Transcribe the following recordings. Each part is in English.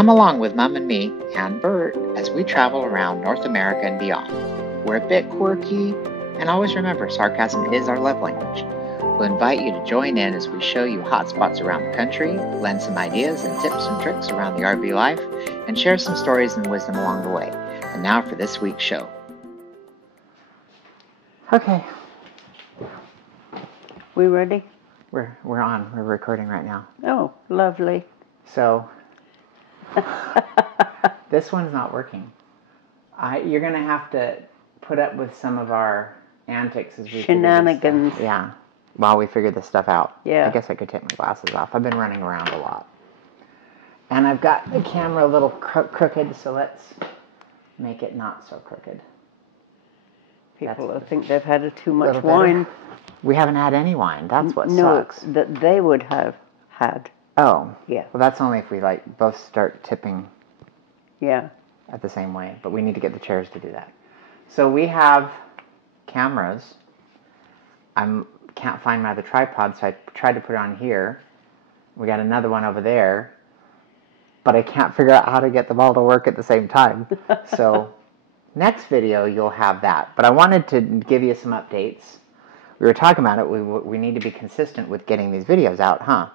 Come along with Mum and me, and Bert, as we travel around North America and beyond. We're a bit quirky, and always remember sarcasm is our love language. We'll invite you to join in as we show you hot spots around the country, lend some ideas and tips and tricks around the RV life, and share some stories and wisdom along the way. And now for this week's show. Okay. We ready? We're on. We're recording right now. Oh, lovely. So, this one's not working. You're going to have to put up with some of our antics as we Shenanigans. Yeah, while we figure this stuff out. Yeah. I guess I could take my glasses off. I've been running around a lot. And I've got the camera a little crooked, so let's make it not so crooked. People think they've had too much wine. We haven't had any wine. That's what sucks. No, that they would have had. Oh. Yeah. Well, that's only if we both start tipping. Yeah. At the same way, but we need to get the chairs to do that. So we have cameras. Can't find my other tripod, so I tried to put it on here. We got another one over there, but I can't figure out how to get them all to work at the same time. So next video you'll have that. But I wanted to give you some updates. We were talking about it. We need to be consistent with getting these videos out, huh?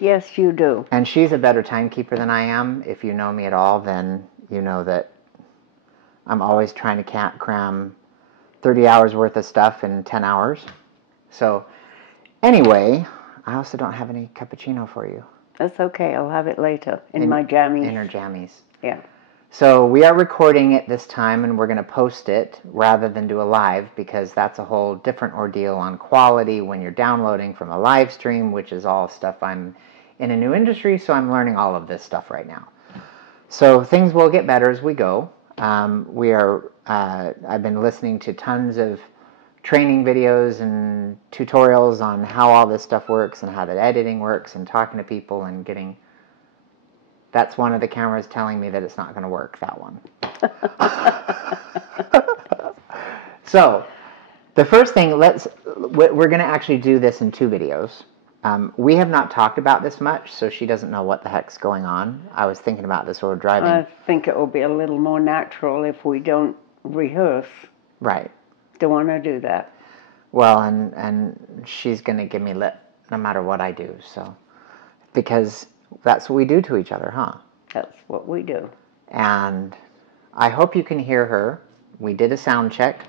Yes, you do. And she's a better timekeeper than I am. If you know me at all, then you know that I'm always trying to cram 30 hours worth of stuff in 10 hours. So, anyway, I also don't have any cappuccino for you. That's okay. I'll have it later in my jammies. In her jammies. Yeah. So, we are recording it this time, and we're going to post it rather than do a live, because that's a whole different ordeal on quality when you're downloading from a live stream, which is all stuff I'm in a new industry, so I'm learning all of this stuff right now. So things will get better as we go. I've been listening to tons of training videos and tutorials on how all this stuff works and how the editing works and talking to people and getting... That's one of the cameras telling me that it's not going to work, that one. So, the first thing, we're going to actually do this in 2 videos. We have not talked about this much, so she doesn't know what the heck's going on. I was thinking about this while we're driving. I think it will be a little more natural if we don't rehearse. Right. Don't want to do that. Well, and she's going to give me lip no matter what I do, so. Because that's what we do to each other, huh? That's what we do. And I hope you can hear her. We did a sound check.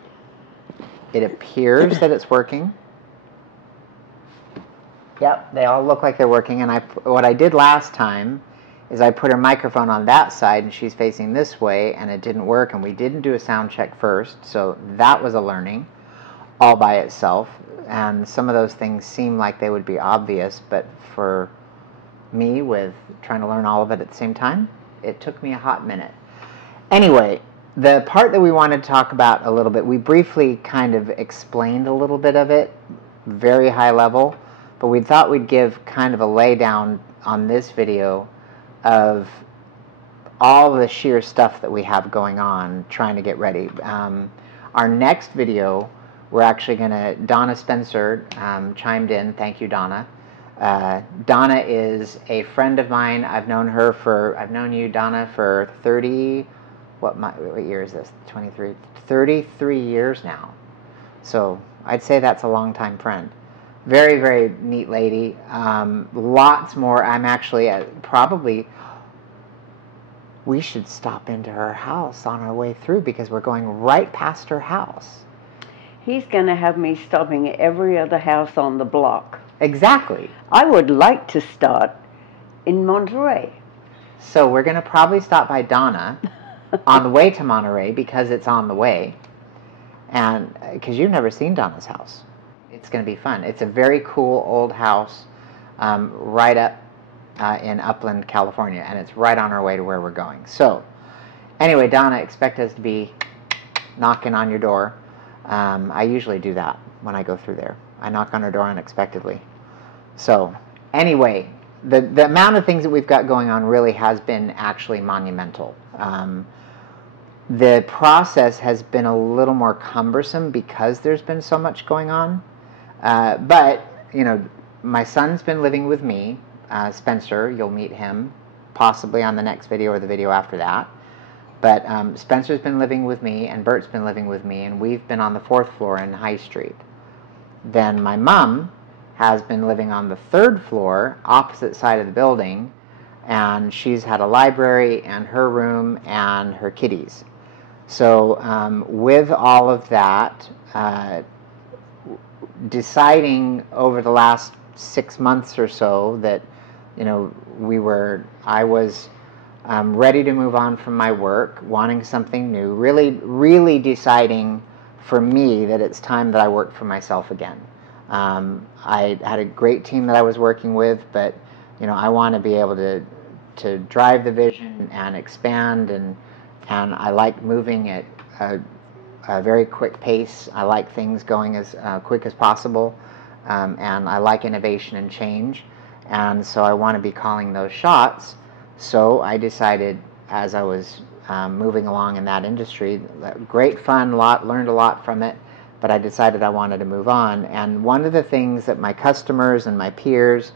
It appears that it's working. Yep, they all look like they're working, and what I did last time is I put her microphone on that side, and she's facing this way, and it didn't work, and we didn't do a sound check first, so that was a learning all by itself, and some of those things seem like they would be obvious, but for me, with trying to learn all of it at the same time, it took me a hot minute. Anyway, the part that we wanted to talk about a little bit, we briefly kind of explained a little bit of it, very high level, but we thought we'd give kind of a laydown on this video of all the sheer stuff that we have going on trying to get ready. Our next video, we're actually going to, Donna Spencer chimed in. Thank you, Donna. Donna is a friend of mine. I've known you, Donna, for 30, what year is this? 23? 33 years now. So I'd say that's a long-time friend. Very, very neat lady. Lots more. I'm actually we should stop into her house on our way through, because we're going right past her house. He's going to have me stopping at every other house on the block. Exactly. I would like to start in Monterey. So we're going to probably stop by Donna on the way to Monterey, because it's on the way. And because you've never seen Donna's house. It's going to be fun. It's a very cool old house right up in Upland, California, and it's right on our way to where we're going. So, anyway, Donna, expect us to be knocking on your door. I usually do that when I go through there. I knock on her door unexpectedly. So, anyway, the amount of things that we've got going on really has been actually monumental. The process has been a little more cumbersome because there's been so much going on. But, you know, my son's been living with me, Spencer. You'll meet him possibly on the next video or the video after that. But Spencer's been living with me, and Bert's been living with me, and we've been on the 4th floor in High Street. Then my mom has been living on the 3rd floor, opposite side of the building, and she's had a library and her room and her kitties. So with all of that, deciding over the last 6 months or so that, you know, I was ready to move on from my work, wanting something new, really deciding for me that it's time that I worked for myself again. I had a great team that I was working with, but, you know, I want to be able to drive the vision and expand, and I like moving at a very quick pace. I like things going as quick as possible, and I like innovation and change, and so I want to be calling those shots. So I decided, as I was moving along in that industry, great fun, learned a lot from it, but I decided I wanted to move on. And one of the things that my customers and my peers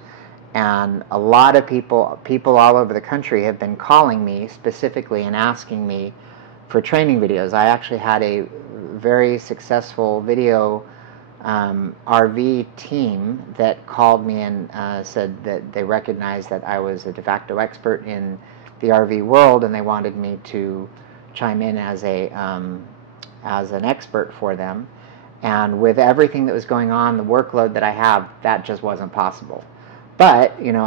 and a lot of people all over the country have been calling me specifically and asking me for training videos. I actually had a very successful video RV team that called me and said that they recognized that I was a de facto expert in the RV world, and they wanted me to chime in as an expert for them. And with everything that was going on, the workload that I have, that just wasn't possible. But, you know,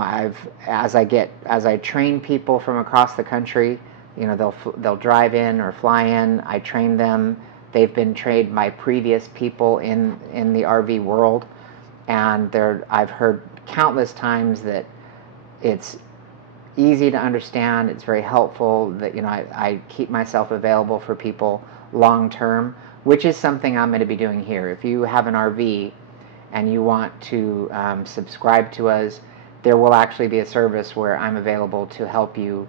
as I train people from across the country, you know, they'll drive in or fly in. I train them. They've been trained by previous people in the RV world, and I've heard countless times that it's easy to understand. It's very helpful. That, you know, I keep myself available for people long term, which is something I'm going to be doing here. If you have an RV and you want to subscribe to us, there will actually be a service where I'm available to help you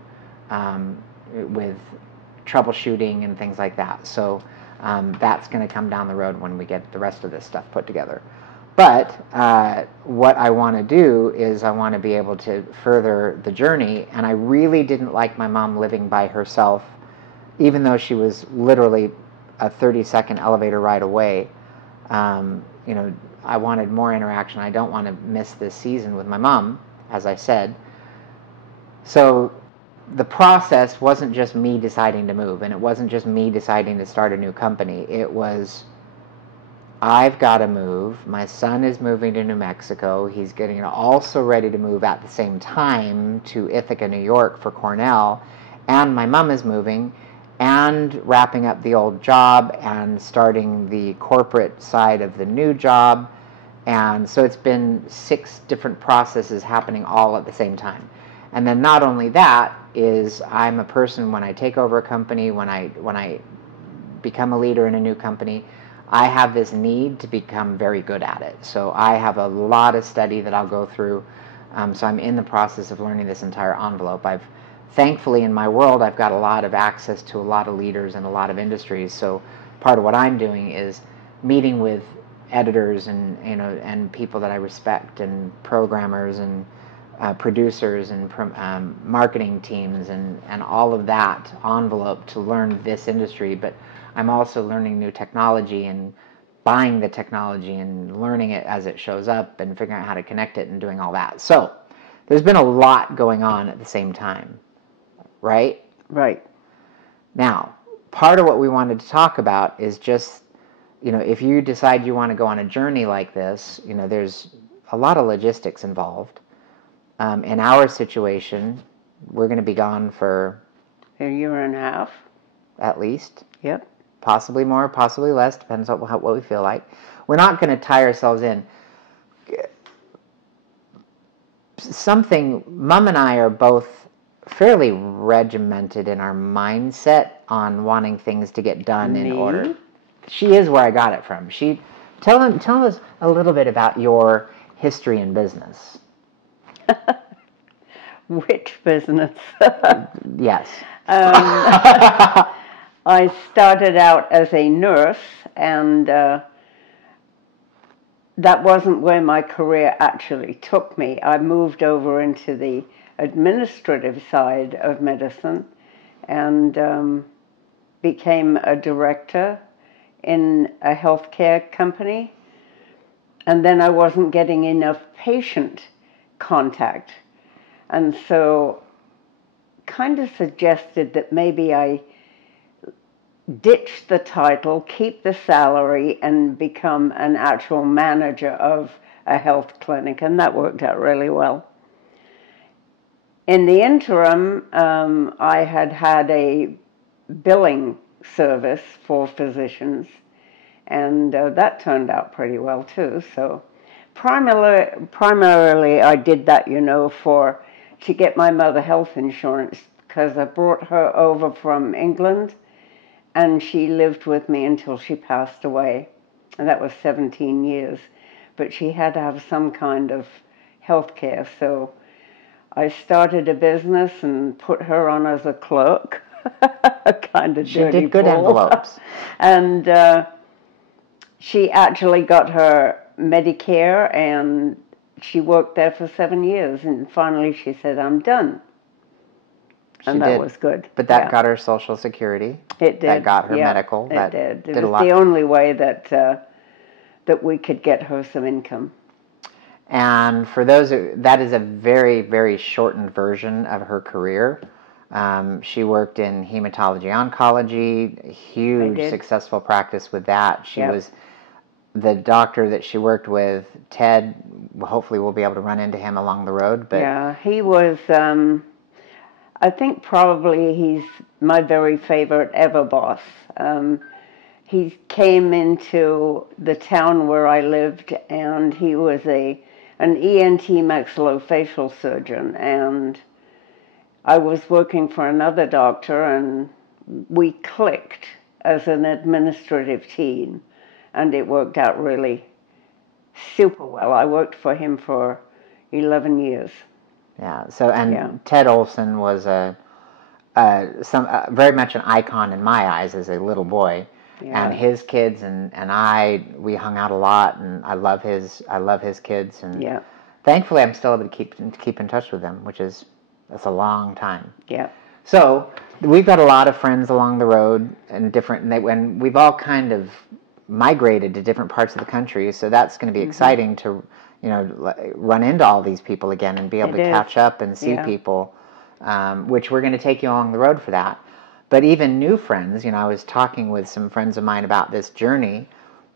with troubleshooting and things like that. So that's going to come down the road when we get the rest of this stuff put together. But what I want to do is I want to be able to further the journey, and I really didn't like my mom living by herself, even though she was literally a 30-second elevator ride away. You know, I wanted more interaction. I don't want to miss this season with my mom, as I said. So the process wasn't just me deciding to move, and it wasn't just me deciding to start a new company. It was, I've got to move. My son is moving to New Mexico. He's getting also ready to move at the same time to Ithaca, New York for Cornell. And my mom is moving and wrapping up the old job and starting the corporate side of the new job. And so it's been 6 different processes happening all at the same time. And then not only that, is I'm a person, when I take over a company, when I become a leader in a new company, I have this need to become very good at it. So I have a lot of study that I'll go through. So I'm in the process of learning this entire envelope. Thankfully, in my world, I've got a lot of access to a lot of leaders in a lot of industries. So part of what I'm doing is meeting with editors and, you know, and people that I respect, and programmers and producers and marketing teams and all of that envelope to learn this industry. But I'm also learning new technology and buying the technology and learning it as it shows up and figuring out how to connect it and doing all that. So there's been a lot going on at the same time, right? Right. Now, part of what we wanted to talk about is just, you know, if you decide you want to go on a journey like this, you know, there's a lot of logistics involved. In our situation, we're going to be gone for a year and a half. At least. Yep. Possibly more, possibly less, depends on what we feel like. We're not going to tie ourselves in. Mom and I are both fairly regimented in our mindset on wanting things to get done in order. She is where I got it from. Tell us a little bit about your history in business. Which business? Yes. I started out as a nurse, and that wasn't where my career actually took me. I moved over into the administrative side of medicine and became a director in a healthcare company. And then I wasn't getting enough patient contact. And so kind of suggested that maybe I ditch the title, keep the salary, and become an actual manager of a health clinic. And that worked out really well. In the interim, I had a billing service for physicians, and that turned out pretty well too. So primarily I did that, to get my mother health insurance, because I brought her over from England, and she lived with me until she passed away, and that was 17 years. But she had to have some kind of health care, so I started a business and put her on as a clerk. Kind of She dirty did good ball. envelopes. And she actually got her Medicare, and she worked there for 7 years. And finally she said, I'm done. And that was good. But that got her Social Security. It did. That got her yeah, medical. It did. It did a was lot. the only way that we could get her some income. And for those, that is a very, very shortened version of her career. She worked in hematology oncology, huge successful practice with that. She was the doctor that she worked with, Ted. Hopefully we'll be able to run into him along the road. But yeah, he was, I think probably he's my very favorite ever boss. He came into the town where I lived, and he was an ENT maxillofacial surgeon, and I was working for another doctor, and we clicked as an administrative team, and it worked out really super well. I worked for him for 11 years. Yeah. So, and Ted Olson was very much an icon in my eyes as a little boy. Yeah. And his kids and we hung out a lot, and I love his kids, and thankfully I'm still able to keep in touch with them, that's a long time. Yeah. So we've got a lot of friends along the road, and when we've all kind of migrated to different parts of the country, so that's going to be exciting to run into all these people again and be able to catch up and see people, which we're going to take you along the road for that. But even new friends, I was talking with some friends of mine about this journey,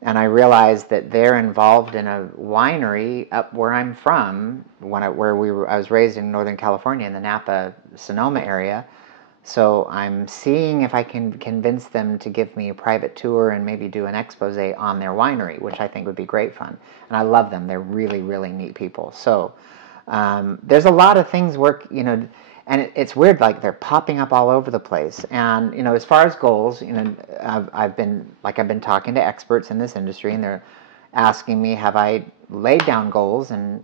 and I realized that they're involved in a winery up where I'm from. I was raised in Northern California in the Napa, Sonoma area. So I'm seeing if I can convince them to give me a private tour and maybe do an expose on their winery, which I think would be great fun. And I love them. They're really, really neat people. So there's a lot of things and it's weird, like they're popping up all over the place. And as far as goals, I've been talking to experts in this industry, and they're asking me, have I laid down goals? And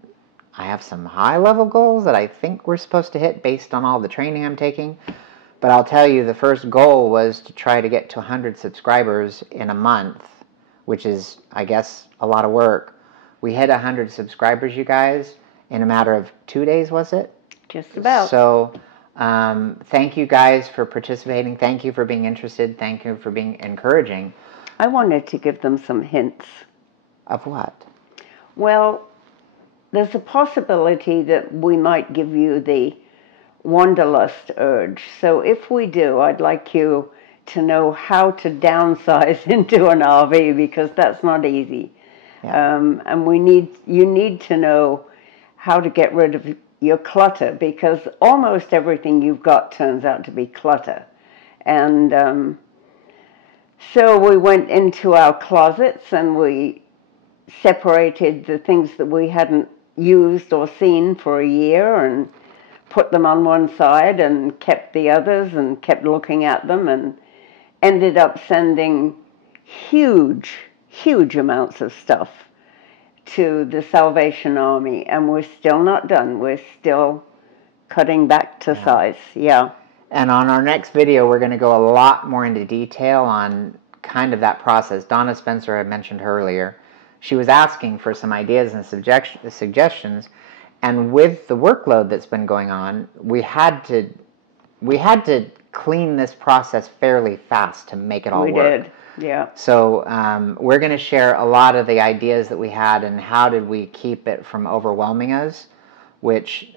I have some high-level goals that I think we're supposed to hit based on all the training I'm taking. But I'll tell you, the first goal was to try to get to 100 subscribers in a month, which is, I guess, a lot of work. We hit 100 subscribers, you guys, in a matter of 2 days, was it? Just about. So thank you guys for participating. Thank you for being interested. Thank you for being encouraging. I wanted to give them some hints. Of what? Well, there's a possibility that we might give you the wanderlust urge. So if we do, I'd like you to know how to downsize into an RV, because that's not easy. Yeah. And you need to know how to get rid of your clutter, because almost everything you've got turns out to be clutter. And so we went into our closets and we separated the things that we hadn't used or seen for a year and put them on one side and kept the others and kept looking at them, and ended up sending huge amounts of stuff to the Salvation Army, and we're still not done. We're still cutting back to size. Yeah. And on our next video, we're going to go a lot more into detail on kind of that process. Donna Spencer, I mentioned her earlier. She was asking for some ideas and suggestions, And with the workload that's been going on, we had to clean this process fairly fast to make it all We work. did, yeah. So we're going to share a lot of the ideas that we had and how did we keep it from overwhelming us, which,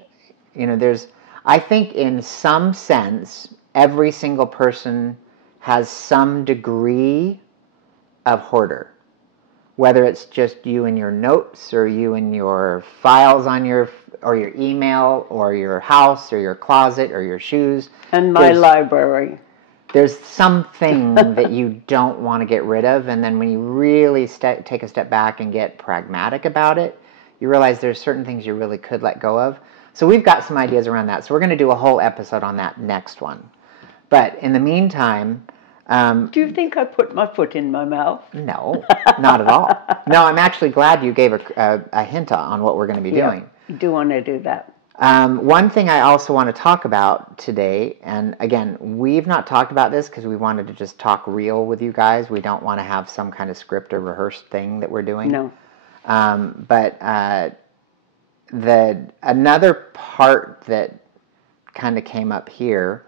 I think in some sense, every single person has some degree of hoarder. Whether it's just you in your notes or you in your files on your email or your house or your closet or your shoes. And my library. There's something that you don't want to get rid of, and then when you really take a step back and get pragmatic about it, you realize there's certain things you really could let go of. So we've got some ideas around that. So we're going to do a whole episode on that next one. But in the meantime... do you think I put my foot in my mouth? No, not at all. No, I'm actually glad you gave a hint on what we're going to be doing. I do want to do that. One thing I also want to talk about today, and again, we've not talked about this because we wanted to just talk real with you guys. We don't want to have some kind of script or rehearsed thing that we're doing. No. But another part that kind of came up here,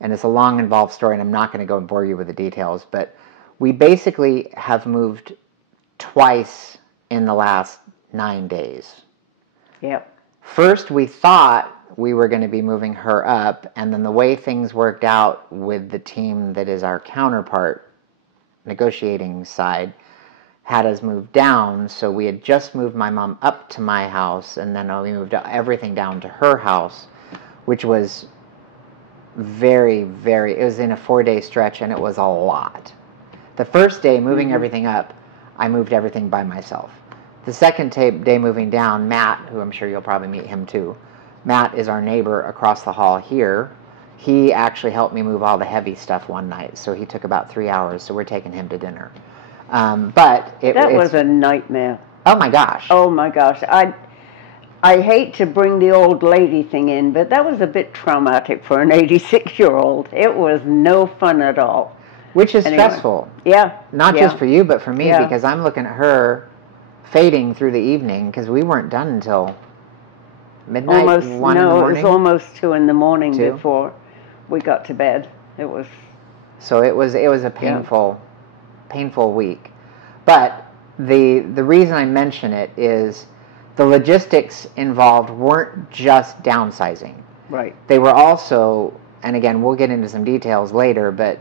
and it's a long, involved story, and I'm not going to go and bore you with the details, but we basically have moved twice in the last 9 days. Yep. First, we thought we were going to be moving her up, and then the way things worked out with the team that is our counterpart, negotiating side, had us move down, so we had just moved my mom up to my house, and then we moved everything down to her house, which was... it was in a 4-day stretch, and it was a lot. The first day, moving everything up, I moved everything by myself. The second day moving down, Matt, who I'm sure you'll probably meet him too, Matt is our neighbor across the hall here. He actually helped me move all the heavy stuff one night, so he took about 3 hours, so we're taking him to dinner. But that was a nightmare. Oh my gosh. Oh my gosh. I hate to bring the old lady thing in, but that was a bit traumatic for an 86-year-old. It was no fun at all. Which is stressful. Yeah. Not just for you, but for me, because I'm looking at her fading through the evening, because we weren't done until midnight, 1 in the morning. No, it was almost 2 in the morning before we got to bed. It was... So it was a painful week. But the reason I mention it is... the logistics involved weren't just downsizing. Right. They were also, and again, we'll get into some details later, but,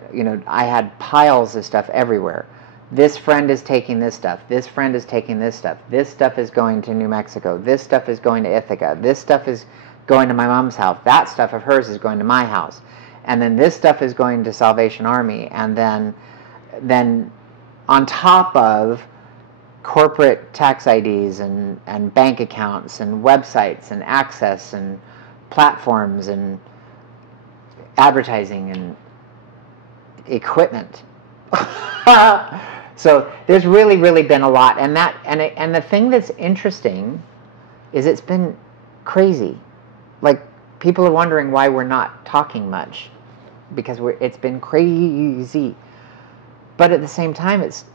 I had piles of stuff everywhere. This friend is taking this stuff. This friend is taking this stuff. This stuff is going to New Mexico. This stuff is going to Ithaca. This stuff is going to my mom's house. That stuff of hers is going to my house. And then this stuff is going to Salvation Army. And then on top of corporate tax IDs and bank accounts and websites and access and platforms and advertising and equipment. So there's really been a lot, and the thing that's interesting is it's been crazy. Like, people are wondering why we're not talking much, because it's been crazy. But at the same time, it's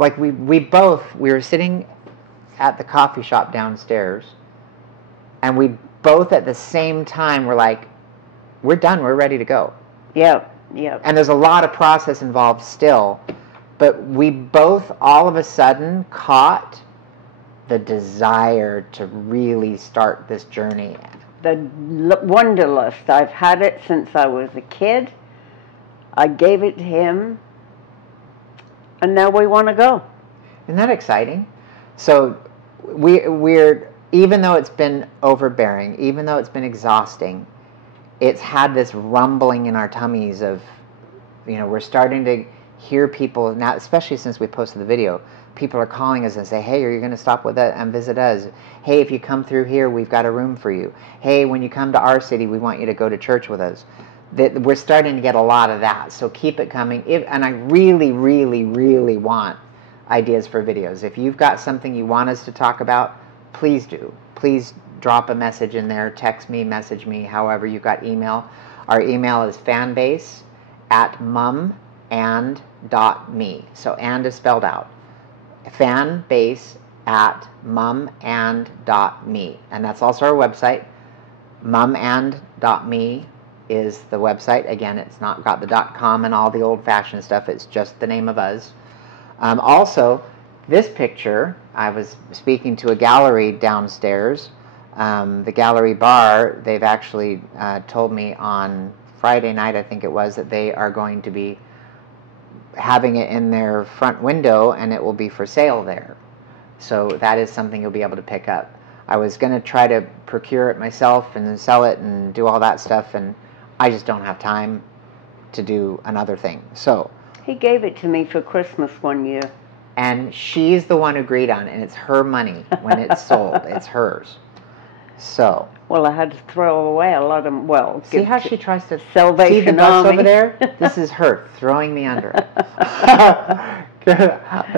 like we were sitting at the coffee shop downstairs, and we both at the same time were like, we're done, we're ready to go. Yeah. And there's a lot of process involved still, but we both all of a sudden caught the desire to really start this journey. The Wanderlust, I've had it since I was a kid. I gave it to him, and now we want to go. Isn't that exciting? So we're, even though it's been overbearing, even though it's been exhausting, it's had this rumbling in our tummies of, we're starting to hear people now, especially since we posted the video. People are calling us and say, hey, are you going to stop with us and visit us? Hey, if you come through here, we've got a room for you. Hey, when you come to our city, we want you to go to church with us. We're starting to get a lot of that, so keep it coming. And I really want ideas for videos. If you've got something you want us to talk about, please do. Please drop a message in there, text me, message me, however you've got email. Our email is fanbase@mumand.me. So and is spelled out. Fanbase at mumand.me. And that's also our website. Mumand.me is the website. Again, it's not got the .com and all the old-fashioned stuff. It's just the name of us. Also, this picture, I was speaking to a gallery downstairs. The gallery bar, they've actually told me on Friday night, I think it was, that they are going to be having it in their front window, and it will be for sale there. So that is something you'll be able to pick up. I was going to try to procure it myself and then sell it and do all that stuff, and I just don't have time to do another thing. So he gave it to me for Christmas one year. And she's the one who agreed on it, and it's her money when it's sold. It's hers. So. Well, I had to throw away a lot of, well. See how she tries to Salvation see the bus Army over there? This is her throwing me under.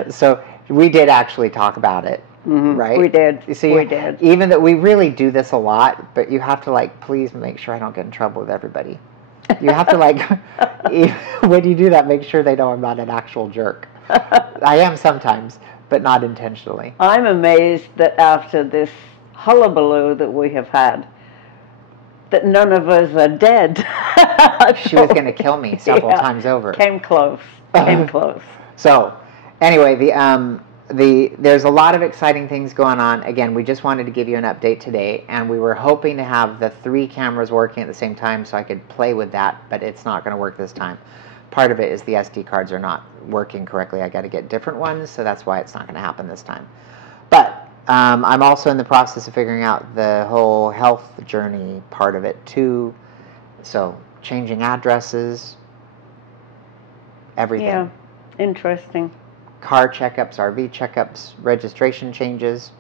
So we did actually talk about it, right? We did. See, we did. Even that we really do this a lot, but you have to, like, please make sure I don't get in trouble with everybody. You have to, like, when you do that, make sure they know I'm not an actual jerk. I am sometimes, but not intentionally. I'm amazed that after this hullabaloo that we have had, that none of us are dead. She was going to kill me several times over. Came close. Came close. So, anyway, there's a lot of exciting things going on. Again, we just wanted to give you an update today, and we were hoping to have the 3 cameras working at the same time so I could play with that, but it's not going to work this time. Part of it is the SD cards are not working correctly. I got to get different ones, so that's why it's not going to happen this time. But I'm also in the process of figuring out the whole health journey part of it too. So changing addresses, everything. Yeah, interesting. Car checkups, RV checkups, registration changes,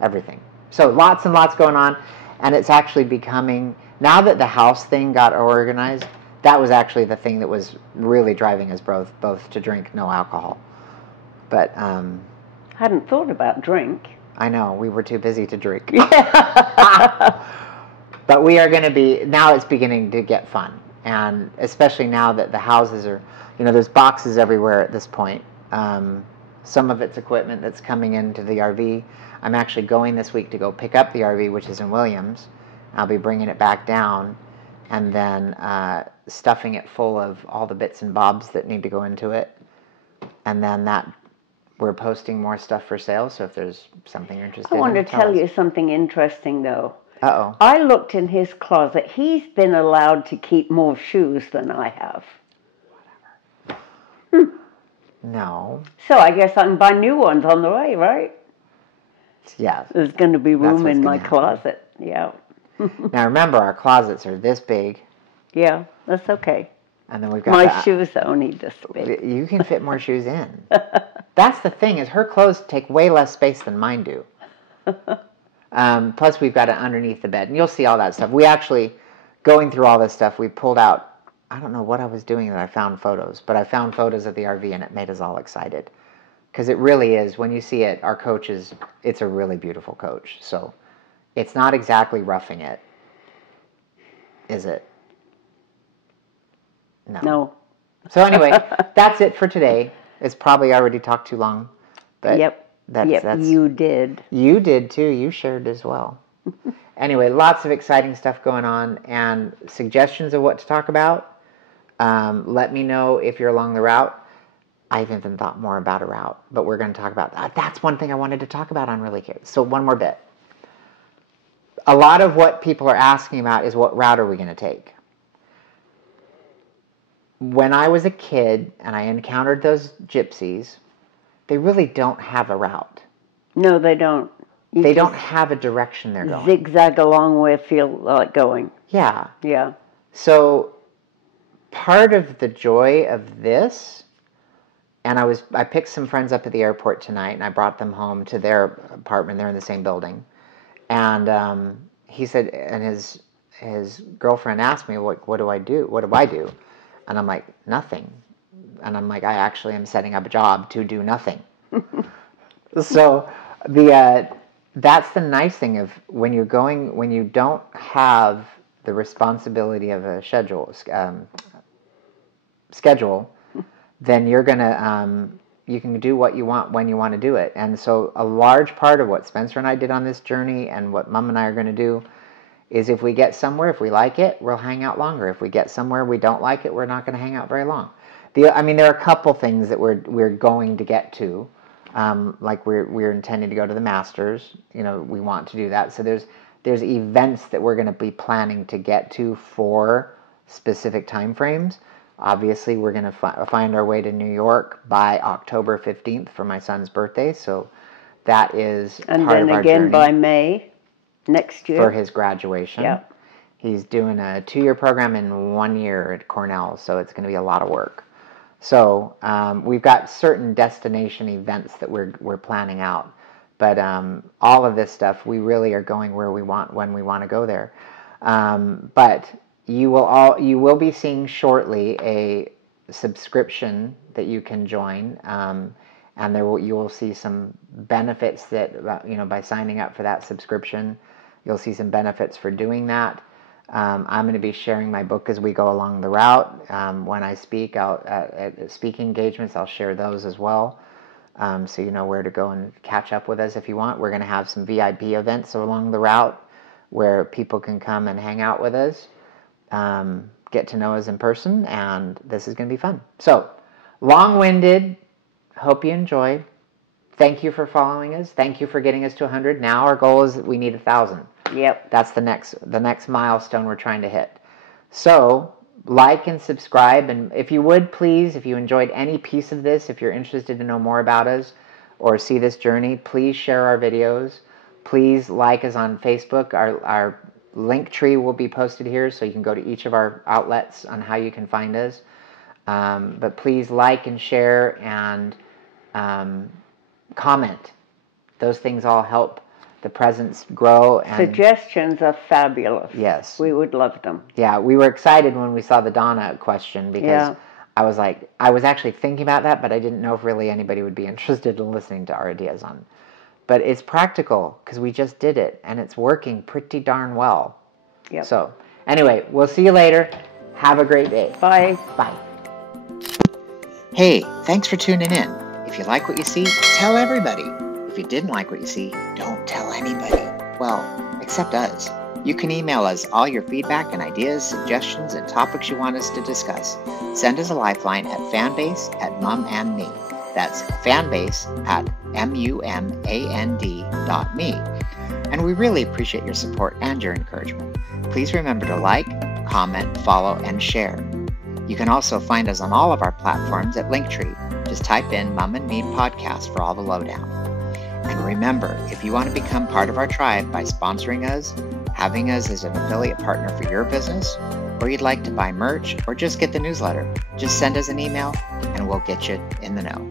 everything. So lots and lots going on, and it's actually becoming, now that the house thing got organized, that was actually the thing that was really driving us both to drink no alcohol. But Hadn't thought about drink. I know, we were too busy to drink. Yeah. But we are going to be, now it's beginning to get fun. And especially now that the houses are, there's boxes everywhere at this point. Some of it's equipment that's coming into the RV. I'm actually going this week to go pick up the RV, which is in Williams. I'll be bringing it back down and then stuffing it full of all the bits and bobs that need to go into it. And then we're posting more stuff for sale, so if there's something you're interested in. I want to tell you something interesting, though. Uh-oh. I looked in his closet. He's been allowed to keep more shoes than I have. Whatever. No. So I guess I can buy new ones on the way, right? Yes. There's going to be room in my closet. Yeah. Now remember, our closets are this big. Yeah, that's okay. And then we've got my shoes are only this big. You can fit more shoes in. That's the thing, is her clothes take way less space than mine do. Plus we've got it underneath the bed, and you'll see all that stuff. We actually, going through all this stuff, we pulled out, I don't know what I was doing that I found photos, but I found photos of the RV, and it made us all excited. Because it really is, when you see it, our coach it's a really beautiful coach. So it's not exactly roughing it, is it? No. So anyway, that's it for today. It's probably already talked too long. But Yep. That's, you did. You did too. You shared as well. Anyway, lots of exciting stuff going on, and suggestions of what to talk about. Let me know if you're along the route. I haven't thought more about a route, but we're going to talk about that. That's one thing I wanted to talk about on Really Curious. So one more bit. A lot of what people are asking about is, what route are we going to take? When I was a kid and I encountered those gypsies, they really don't have a route. No, they don't. They don't have a direction they're going. Zigzag along where I feel like going. Yeah. Yeah. So part of the joy of this, and I picked some friends up at the airport tonight, and I brought them home to their apartment. They're in the same building. And he said, and his girlfriend asked me, what do I do? What do I do? And I'm like, nothing. And I'm like, I actually am setting up a job to do nothing. So that's the nice thing of when you don't have the responsibility of a schedule, then you're going to you can do what you want when you want to do it. And so a large part of what Spencer and I did on this journey and what Mom and I are going to do is if we get somewhere, if we like it, we'll hang out longer. If we get somewhere we don't like it, we're not going to hang out very long. There are a couple things that we're going to get to. Like we're intending to go to the Masters. We want to do that. So there's events that we're going to be planning to get to for specific time frames. Obviously, we're going to find our way to New York by October 15th for my son's birthday. So that is part of our journey. And then again by May next year. For his graduation. Yep. He's doing a 2-year program in 1 year at Cornell, so it's going to be a lot of work. So we've got certain destination events that we're planning out. But all of this stuff, we really are going where we want, when we want to go there. But you will be seeing shortly a subscription that you can join, and you will see some benefits that by signing up for that subscription, you'll see some benefits for doing that. I'm going to be sharing my book as we go along the route. When I speak out at speaking engagements, I'll share those as well. So you know where to go and catch up with us if you want. We're going to have some VIP events along the route where people can come and hang out with us. Get to know us in person, and this is going to be fun. So, long-winded, hope you enjoyed. Thank you for following us. Thank you for getting us to 100. Now our goal is that we need 1,000. Yep. That's the next milestone we're trying to hit. So, like and subscribe, and if you would, please, if you enjoyed any piece of this, if you're interested to know more about us or see this journey, please share our videos. Please like us on Facebook. Our link tree will be posted here, so you can go to each of our outlets on how you can find us. But please like and share and comment. Those things all help the presence grow. And suggestions are fabulous. Yes. We would love them. Yeah, we were excited when we saw the Donna question because I was actually thinking about that, but I didn't know if really anybody would be interested in listening to our ideas on. But it's practical because we just did it, and it's working pretty darn well. Yep. So, anyway, we'll see you later. Have a great day. Bye. Bye. Hey, thanks for tuning in. If you like what you see, tell everybody. If you didn't like what you see, don't tell anybody. Well, except us. You can email us all your feedback and ideas, suggestions, and topics you want us to discuss. Send us a lifeline at fanbase@mumandme. That's fanbase@mumand.me. And we really appreciate your support and your encouragement. Please remember to like, comment, follow, and share. You can also find us on all of our platforms at Linktree. Just type in Mum and Me Podcast for all the lowdown. And remember, if you want to become part of our tribe by sponsoring us, having us as an affiliate partner for your business, or you'd like to buy merch or just get the newsletter, just send us an email and we'll get you in the know.